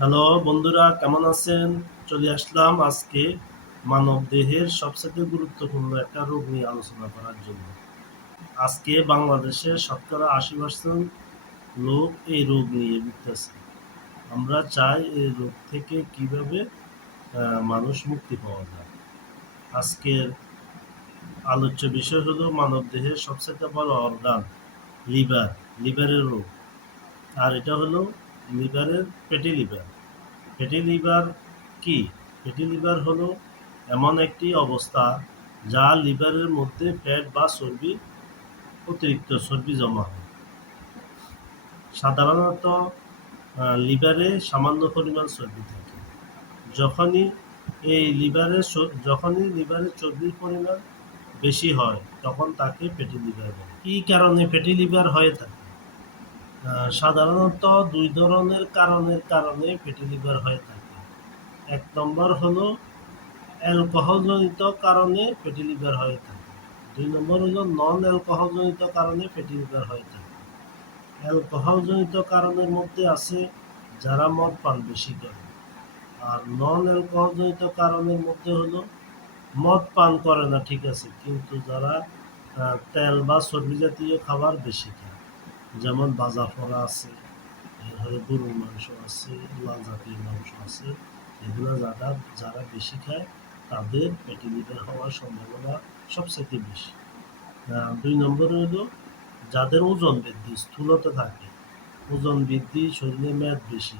Hello বন্ধুরা, কেমন আছেন? চলে আসলাম আজকে মানব দেহের সবচেয়ে গুরুত্বপূর্ণ একটা রোগ নিয়ে আলোচনা করার জন্য। আজকে বাংলাদেশে শতকরা 80% লোক এই রোগ নিয়ে ভুগতেছে। আমরা চাই এই রোগ থেকে কিভাবে মানুষ মুক্তি পাওয়া যায়। আজকের আলোচ্য বিষয় হলো মানব দেহের সবচেয়ে বড় অর্গান লিভার, লিভারের রোগ। আর এটা হলো লিভারের ফ্যাটি লিভার। ফ্যাটি লিভার কি? ফ্যাটি লিভার হলো এমন একটি অবস্থা যা লিভারের মধ্যে ফ্যাট বা চর্বি, অতিরিক্ত চর্বি জমা হয়। সাধারণত লিভারে সামান্য পরিমাণ চর্বি থাকে। যখনই লিভারে চর্বির পরিমাণ বেশি হয় তখন তাকে ফ্যাটি লিভার বলে। কি কারণে ফ্যাটি লিভার হয়ে থাকে? সাধারণত দুই ধরনের কারণের কারণে ফ্যাটি লিভার হয়ে থাকে। এক নম্বর হলো অ্যালকোহলজনিত কারণে ফ্যাটি লিভার হয়ে থাকে। দুই নম্বর হলো নন অ্যালকোহলজনিত কারণে ফ্যাটি লিভার হয়ে থাকে। অ্যালকোহলজনিত কারণের মধ্যে আছে যারা মদ পান বেশি করে। আর নন অ্যালকোহলজনিত কারণের মধ্যে হলো মদ পান করে না, ঠিক আছে, কিন্তু যারা তেল বা চর্বি জাতীয় খাবার বেশি খায়, যেমন ভাজা পোড়া আছে, এরপরে গরুর মাংস আছে, লাল জাতীয় মাংস আছে, এগুলো যারা বেশি খায় তাদের ফ্যাটি লিভার হওয়ার সম্ভাবনা সবচেয়ে বেশি। দুই নম্বরে হলো যাদের ওজন বৃদ্ধি, স্থূলতা থাকে, ওজন বৃদ্ধি, শরীরে মেদ বেশি,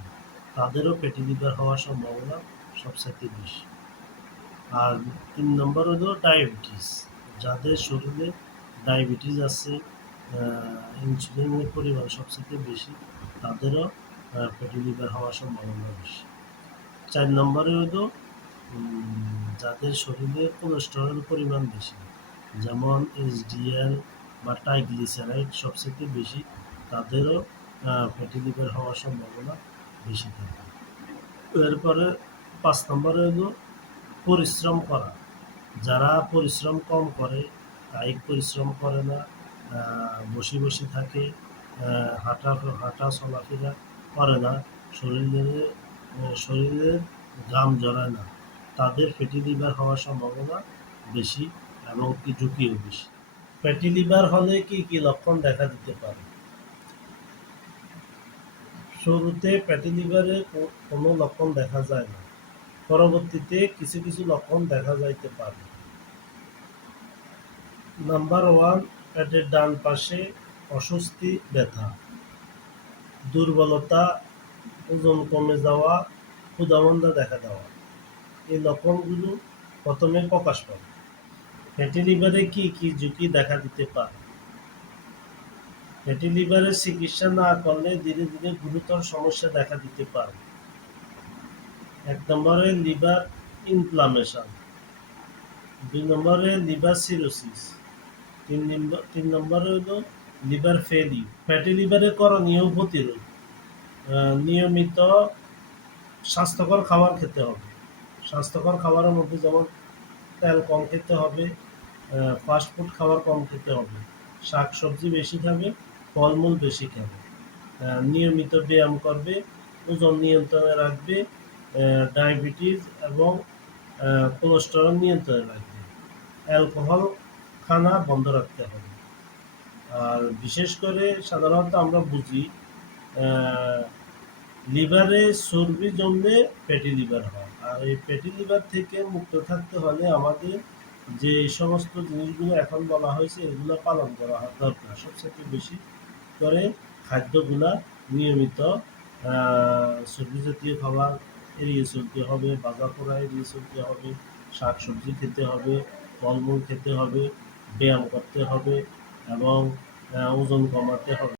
তাদেরও ফ্যাটি লিভার হওয়ার সম্ভাবনা সবচেয়ে বেশি। আর তিন নম্বর হলো ডায়াবেটিস, যাদের শরীরে ডায়াবেটিস আছে, ইনসুলিনের পরিমাণ সবচেয়ে বেশি, তাদেরও ফ্যাটি লিভার হওয়ার সম্ভাবনা বেশি। চার নম্বরে হলো যাদের শরীরে কোলেস্টেরলের পরিমাণ বেশি, যেমন এইচডিএল বা ট্রাইগ্লিসারাইড সবচেয়ে বেশি, তাদেরও ফ্যাটি লিভার হওয়ার সম্ভাবনা বেশি থাকে। এরপরে পাঁচ নম্বরে হলো পরিশ্রম করা, যারা পরিশ্রম কম করে, কায়িক পরিশ্রম করে না, বসে বসে থাকে, হাঁটা চলাফেরা করে না, শরীরের ঘাম ঝরায় না, তাদের ফ্যাটি লিভার হওয়ার সম্ভাবনা বেশি এবং কি ঝুঁকিও বেশি। ফ্যাটি লিভার হলে কি কি লক্ষণ দেখা দিতে পারে? শুরুতে ফ্যাটি লিভারে কোনো লক্ষণ দেখা যায় না, পরবর্তীতে কিছু কিছু লক্ষণ দেখা যাইতে পারে। নাম্বার ওয়ান, পেটের ডান পাশে অস্বস্তি, ব্যথা, দুর্বলতা, ওজন কমে যাওয়া, ক্ষুধামন্দা দেখা দেওয়া, এই লক্ষণগুলো প্রথমে প্রকাশ পায়। ফ্যাটি লিভারে কি কি ঝুঁকি দেখা দিতে পারে? ফ্যাটি লিভারের চিকিৎসা না করলে ধীরে ধীরে গুরুতর সমস্যা দেখা দিতে পারে। এক নম্বরে লিভার ইনফ্লামেশন, দুই নম্বরে লিভার সিরোসিস, তিন নম্বরে হলো লিভার ফেলিউর। ফ্যাটি লিভারের করণীয় প্রতিরোধ, নিয়মিত স্বাস্থ্যকর খাবার খেতে হবে। স্বাস্থ্যকর খাবারের মধ্যে যেমন তেল কম খেতে হবে, ফাস্টফুড খাবার কম খেতে হবে, শাক সবজি বেশি খাবে, ফলমূল বেশি খাবে, নিয়মিত ব্যায়াম করবে, ওজন নিয়ন্ত্রণে রাখবে, ডায়াবেটিস এবং কোলেস্টেরল নিয়ন্ত্রণে রাখবে, অ্যালকোহল খানা বন্ধ রাখতে হবে। আর বিশেষ করে সাধারণত আমরা বুঝি লিভারে চর্বি জমলে ফ্যাটি লিভার হয়। আর এই ফ্যাটি লিভার থেকে মুক্ত থাকতে হলে আমাদের যে সমস্ত জিনিসগুলো এখন বলা হয়েছে এগুলো পালন করা দরকার। সবচেয়ে বেশি করে খাদ্যগুলা নিয়মিত চর্বি জাতীয় খাবার এড়িয়ে চলতে হবে, ভাজা পোড়া এড়িয়ে চলতে হবে, শাক সবজি খেতে হবে, ফলমূল খেতে হবে, ব্যায়াম করতে হবে এবং ওজন কমাতে হবে।